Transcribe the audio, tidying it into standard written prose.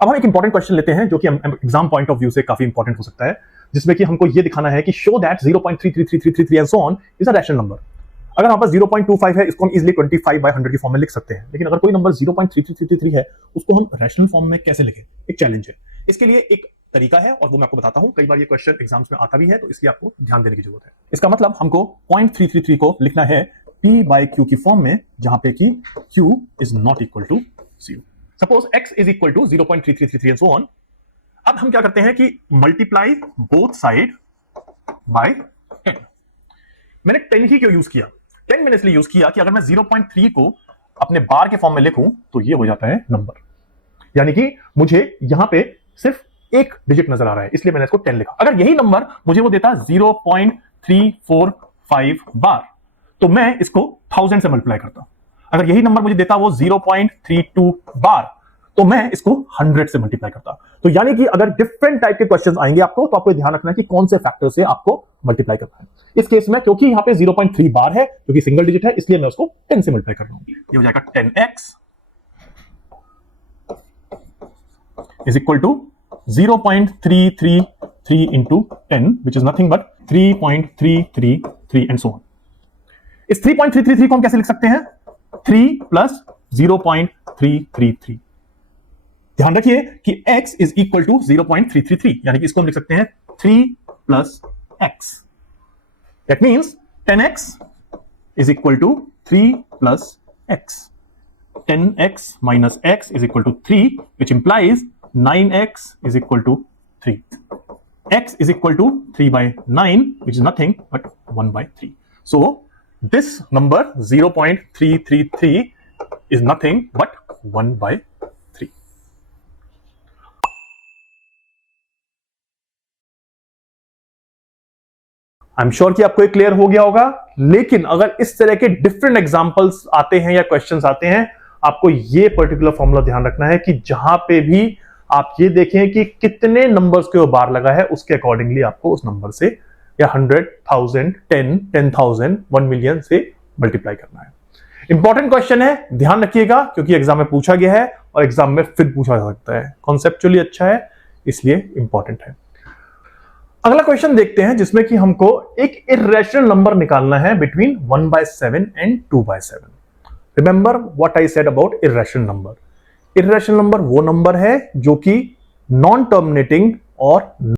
अब हम एक इंपॉर्टेंट क्वेश्चन लेते हैं जो कि एग्जाम पॉइंट ऑफ व्यू से काफी इंपॉर्टेंट हो सकता है, जिसमें कि हमको ये दिखाना है कि show that 0.33333 and so on is a rational number. अगर हमारे पास 0.25 है, इसको हम इजीली 25/100 की फॉर्म में लिख सकते हैं, लेकिन अगर कोई नंबर 0.3333 है, उसको हम रैशनल फॉर्म में कैसे लिखें? एक चैलेंज है। इसके लिए एक तरीका है और वो मैं आपको बताता हूं। कई बार ये क्वेश्चन एग्जाम्स में आता भी है, तो इसलिए आपको ध्यान देने की जरूरत है। इसका मतलब हमको 0.333 को लिखना है P/Q की फॉर्म में, जहां पे कि Q is not equal to 0। Suppose x is equal to 0.3333 and so on. अब हम क्या करते हैं कि मल्टीप्लाई बोथ साइड बाय 10। मैंने 10 ही क्यों यूज किया? 10 मैंने इसलिए यूज किया कि अगर मैं 0.3 को अपने बार के फॉर्म में लिखूं तो ये हो जाता है नंबर, यानी कि मुझे यहां पे सिर्फ एक डिजिट नजर आ रहा है, इसलिए मैंने इसको 10 लिखा। अगर यही नंबर मुझे वो देता 0.345 बार, तो मैं इसको 1000 से मल्टीप्लाई करता। अगर यही नंबर मुझे देता वो 0.32 बार, तो मैं इसको 100 से मल्टीप्लाई करता। तो यानी कि अगर डिफरेंट टाइप के क्वेश्चंस आएंगे आपको, तो आपको ध्यान रखना है कि कौन से फैक्टर से आपको मल्टीप्लाई करना है। इस केस में क्योंकि यहां पे 0.3 बार है, क्योंकि सिंगल डिजिट है, इसलिए मैं उसको 10 से मल्टीप्लाई कर रहा हूं। ये हो जाएगा 10x is equal to 0.333 into 10, which is nothing but 3.333 and so on. इस 3.333 को हम कैसे लिख सकते हैं? 3 प्लस 0.333। ध्यान रखिए कि x इज इक्वल टू 0.333, यानी कि इसको हम लिख सकते हैं 3 plus x। That means 10x is equal to 3 plus x। 10x minus x is equal to 3, which implies 9x is equal to 3. X is equal to 3/9, which is nothing but 1/3. So this number 0.333 is nothing but 1/3. I am sure कि आपको ये clear हो गया होगा। लेकिन अगर इस तरह के डिफरेंट एग्जांपल्स आते हैं या क्वेश्चंस आते हैं, आपको ये पर्टिकुलर फॉर्मूला ध्यान रखना है कि जहां पे भी आप ये देखें कि कितने नंबर्स के बार लगा है, उसके अकॉर्डिंगली आपको उस नंबर से या 100, 1000, 10, 10,000, 1 मिलियन से मल्टीप्लाई करना है। इंपॉर्टेंट क्वेश्चन है, ध्यान रखिएगा, क्योंकि एग्जाम में पूछा गया है और एग्जाम में फिर पूछा जा सकता है। कॉन्सेप्चुअली अच्छा है, इसलिए इंपॉर्टेंट है। अगला क्वेश्चन देखते हैं, जिसमें कि हमको एक इर्रेशनल नंबर निकालना है between 1/7 and 2/7। Remember what I said about irrational number. Irrational number वो नंबर है जो कि नॉन टर्मिनेटिंग और